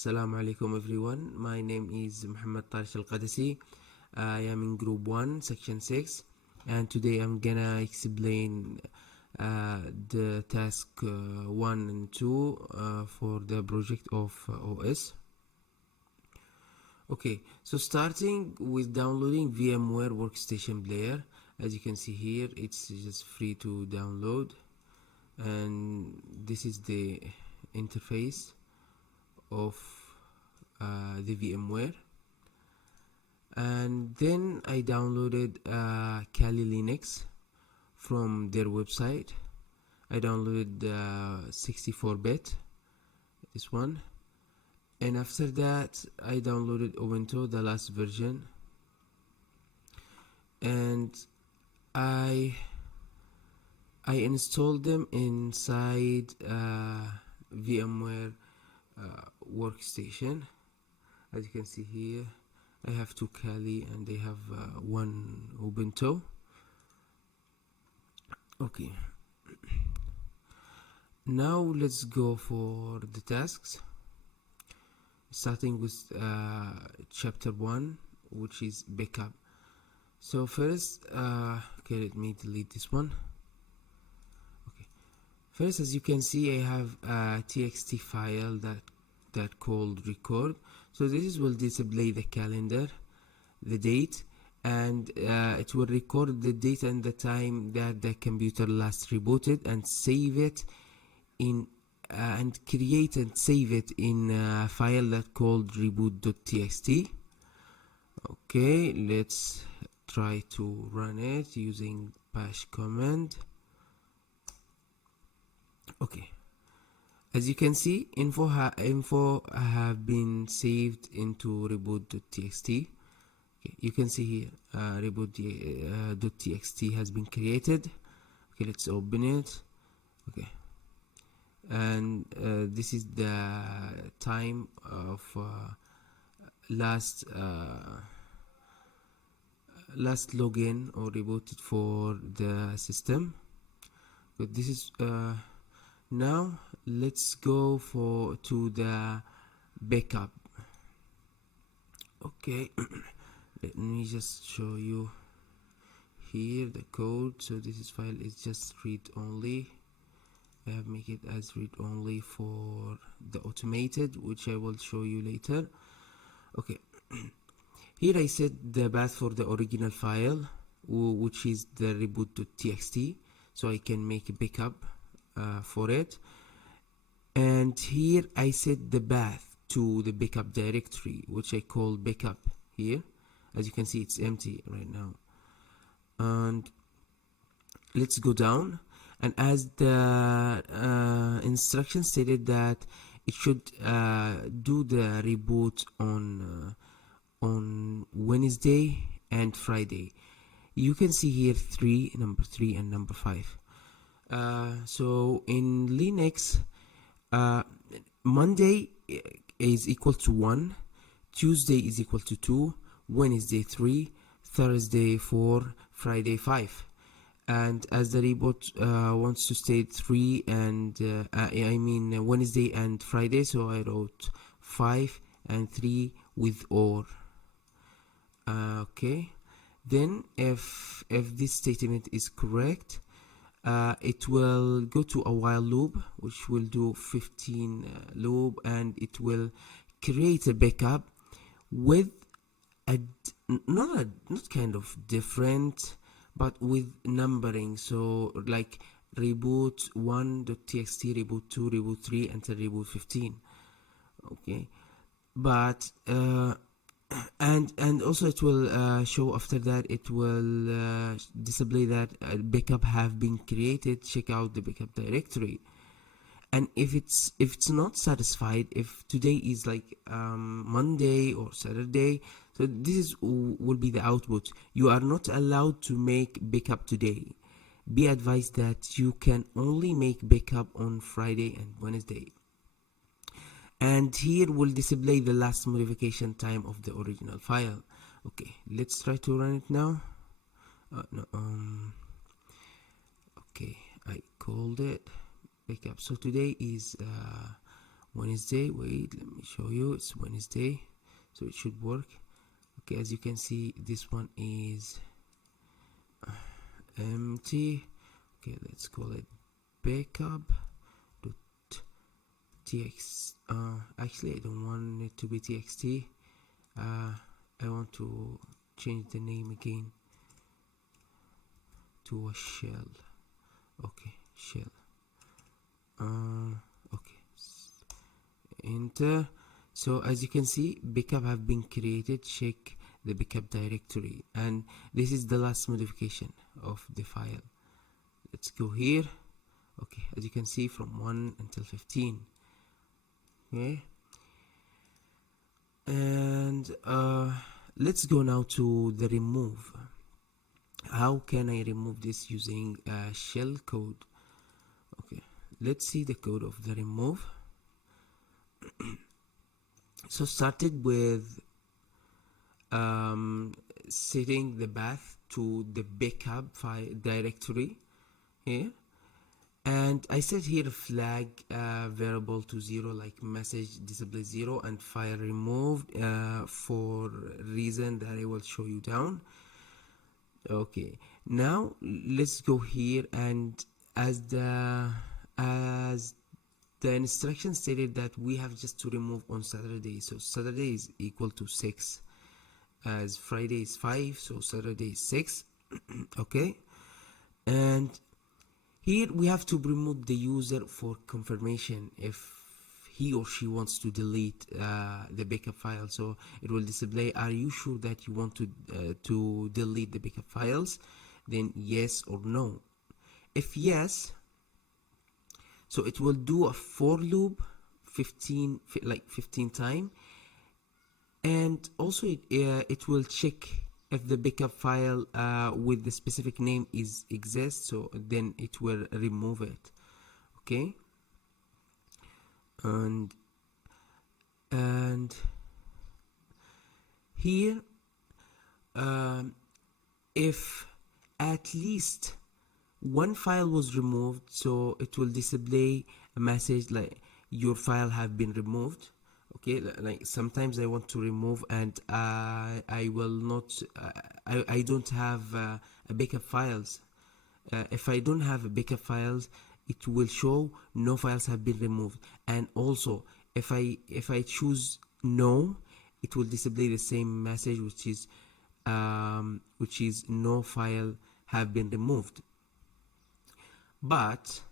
Assalamu alaikum everyone. My name is Muhammad Tariq Al-Qadasi. I am in group 1 section 6, and today I'm gonna explain the task 1 and 2 for the project of OS. Okay, so starting with downloading VMware Workstation Player. As you can see here, it's just free to download, and this is the interface of the VMware. And then I downloaded Kali Linux from their website. I downloaded 64-bit, this one, and after that I downloaded Ubuntu, the last version, and I installed them inside VMware Workstation. As you can see here, I have 2 Kali and they have 1 Ubuntu. Okay, now let's go for the tasks, starting with chapter 1, which is backup. So first, okay, let me delete this one. Okay, first, as you can see, I have a txt file that called record. So this will display the calendar, the date, and it will record the date and the time that the computer last rebooted, and save it in and create and save it in a file that called reboot.txt. Okay, let's try to run it using bash command. Okay, as you can see, info have been saved into reboot.txt. Okay, you can see here reboot.txt has been created. Okay, let's open it. Okay, and this is the time of last login or rebooted for the system. But this is now let's go to the backup. Okay, let me just show you here the code. So this file is just read only. I have make it as read only for the automated, which I will show you later. Okay, here I set the path for the original file, which is the reboot.txt, so I can make a backup for it. And here I set the path to the backup directory, which I call backup here. As you can see, it's empty right now. And let's go down, and as the instruction stated that it should do the reboot on Wednesday and Friday. You can see here number 3 and number 5. So in Linux, Monday is equal to 1, Tuesday is equal to 2, Wednesday 3, Thursday 4, Friday 5. And as the reboot wants to state 3 and I mean Wednesday and Friday, so I wrote 5 and 3 with OR. Okay, then if this statement is correct, it will go to a while loop, which will do 15 loop, and it will create a backup with not kind of different, but with numbering. So like reboot 1.txt, reboot 2, reboot 3 until reboot 15. Okay, but and also it will show after that, it will display that backup have been created. Check out the backup directory. And if it's not satisfied, if today is like Monday or Saturday, so this will be the output. You are not allowed to make backup today. Be advised that you can only make backup on Friday and Wednesday. And here will display the last modification time of the original file. Okay, let's try to run it now. Okay, I called it backup. So today is Wednesday. Wait, let me show you. It's Wednesday, so it should work. Okay, as you can see, this one is empty. Okay, let's call it backup dot txt. Actually, I don't want it to be txt. I want to change the name again to a shell. Okay, shell. Okay, enter. So as you can see, backup have been created. Check the backup directory, and this is the last modification of the file. Let's go here. Okay, as you can see, from 1 until 15. Okay, and let's go now to the remove. How can I remove this using shell code? Okay, let's see the code of the remove. So started with setting the path to the backup file directory here, and I set here flag variable to 0, like message display 0, and file removed for reason that I will show you down. Okay, now let's go here, and as the instruction stated that we have just to remove on Saturday, so Saturday is equal to 6, as Friday is 5, so Saturday is 6. Okay, and here we have to remove the user for confirmation if he or she wants to delete the backup file. So it will display, are you sure that you want to delete the backup files? Then yes or no. If yes, so it will do a for loop 15 time, and also it will check if the backup file with the specific name exists, so then it will remove it. Okay, and here if at least one file was removed, so it will display a message like your file have been removed. Okay, like sometimes I want to remove and I will not I don't have a backup files. If I don't have a backup files, it will show no files have been removed. And also if I choose no, it will display the same message, which is no file have been removed. But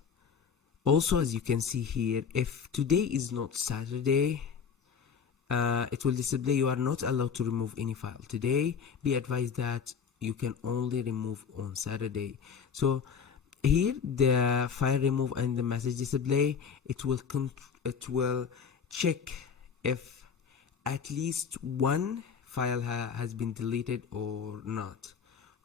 also, as you can see here, if today is not Saturday, it will display you are not allowed to remove any file today. Be advised that you can only remove on Saturday. So here the file remove and the message display, it will check if at least one file has been deleted or not.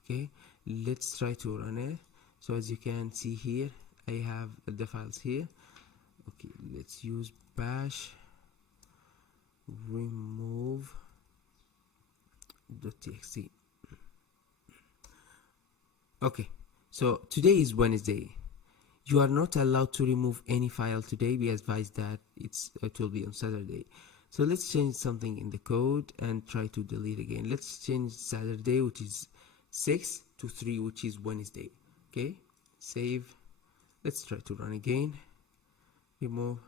Okay, let's try to run it. So as you can see here, I have the files here. Okay, let's use bash remove.txt. okay, so today is Wednesday. You are not allowed to remove any file today. Be advised that it will be on Saturday. So let's change something in the code and try to delete again. Let's change Saturday, which is 6, to 3, which is Wednesday. Okay, save. Let's try to run again. Remove.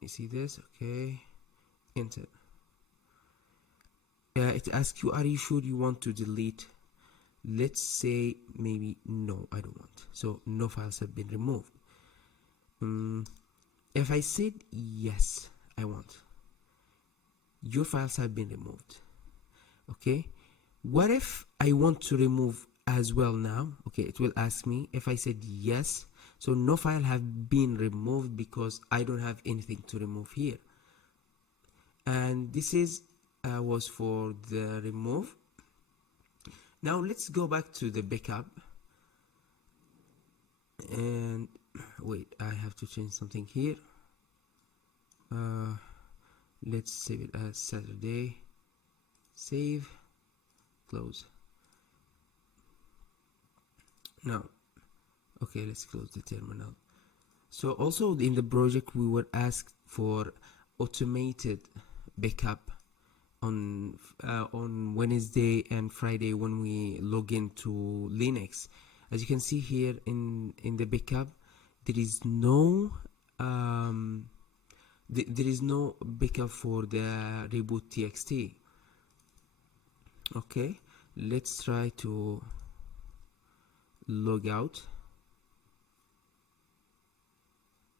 You see this? Okay, enter. It asks you, are you sure you want to delete? Let's say maybe no, I don't want. So no files have been removed. If I said yes, I want, your files have been removed. Okay, what if I want to remove as well now? Okay, it will ask me. If I said yes, so no file have been removed because I don't have anything to remove here. And this is was for the remove. Now let's go back to the backup, and wait, I have to change something here. Let's save it as Saturday. Save, close. Now, okay, let's close the terminal. So also in the project we were asked for automated backup on Wednesday and Friday when we log into Linux. As you can see here in the backup, there is no there is no backup for the reboot txt. Okay, let's try to log out,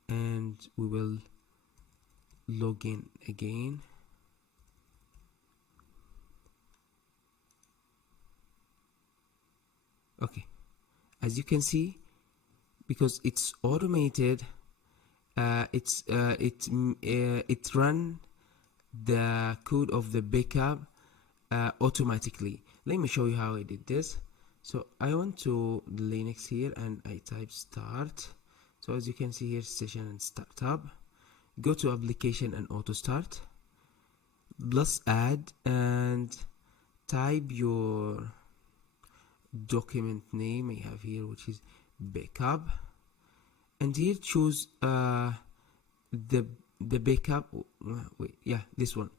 and we will log in again. Okay, as you can see, because it's automated, it run the code of the backup automatically. Let me show you how I did this. So I went to Linux here and I type start. So as you can see here, session and startup. Go to application and auto start, plus add, and type your document name I have here, which is backup, and here choose the backup. Wait, yeah, this one.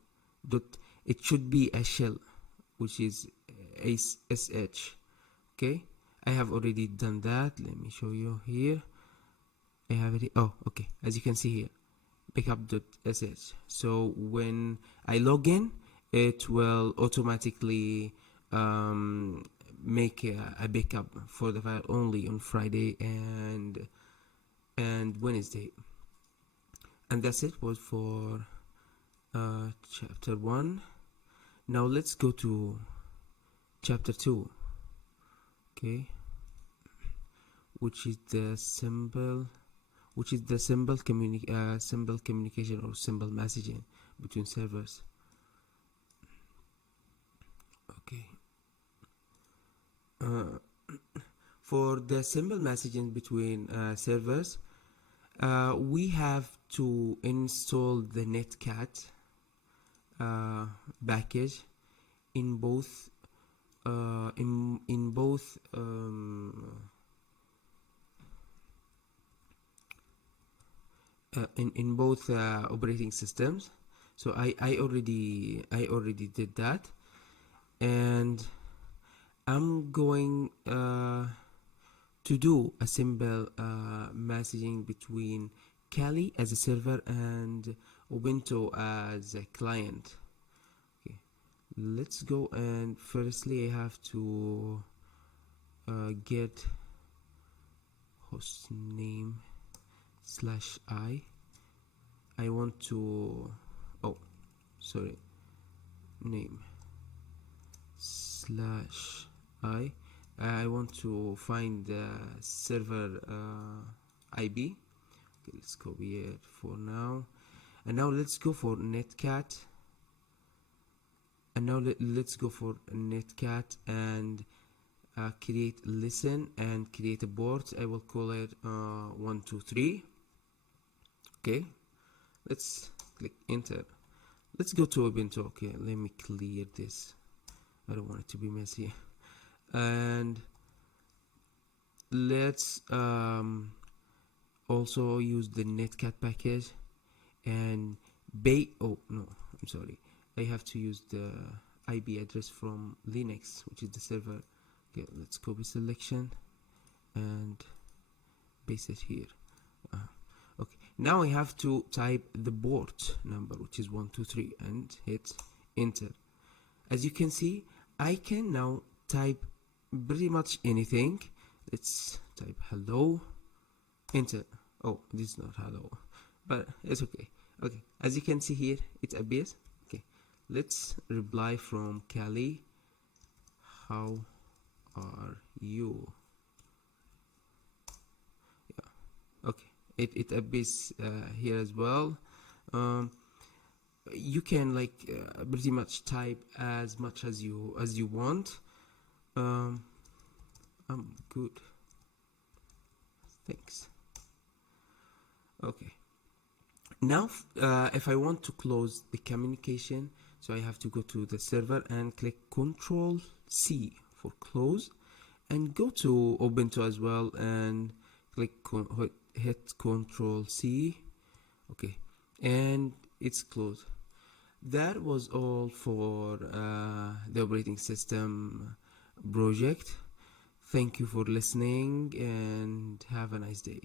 It should be a shell, which is sh. Okay, I have already done that. Let me show you here. I have it. Oh, okay. As you can see here, backup.sh. So when I log in, it will automatically make a backup for the file only on Friday and Wednesday. And that's it was for chapter 1. Now let's go to chapter 2. Okay, which is the symbol communication or symbol messaging between servers. Okay, for the symbol messaging between servers, we have to install the netcat package in both in both operating systems. So I already did that, and I'm going to do a simple messaging between Kali as a server and Ubuntu as a client. Okay, let's go, and firstly I have to get host name /I want to name /I want to find the server IP. Okay, let's copy it for now, and now let's go for netcat, and create listen and create a port. I will call it 123. Okay, let's click enter. Let's go to Ubuntu. Okay, let me clear this, I don't want it to be messy. And let's also use the netcat package and I'm sorry, I have to use the IP address from Linux, which is the server. Okay, let's copy selection and paste it here. Okay, now I have to type the port number, which is 123, and hit enter. As you can see, I can now type pretty much anything. Let's type hello, enter. Oh, this is not hello, but it's okay. Okay, as you can see here, it appears. Okay, let's reply from Kali. How are you? Yeah, okay, it appears here as well. You can pretty much type as much as you want. I'm good, thanks. Okay, now if I want to close the communication, so I have to go to the server and click Ctrl C for close, and go to Ubuntu as well and click hit Control C. Okay, and it's closed. That was all for the operating system project. Thank you for listening and have a nice day.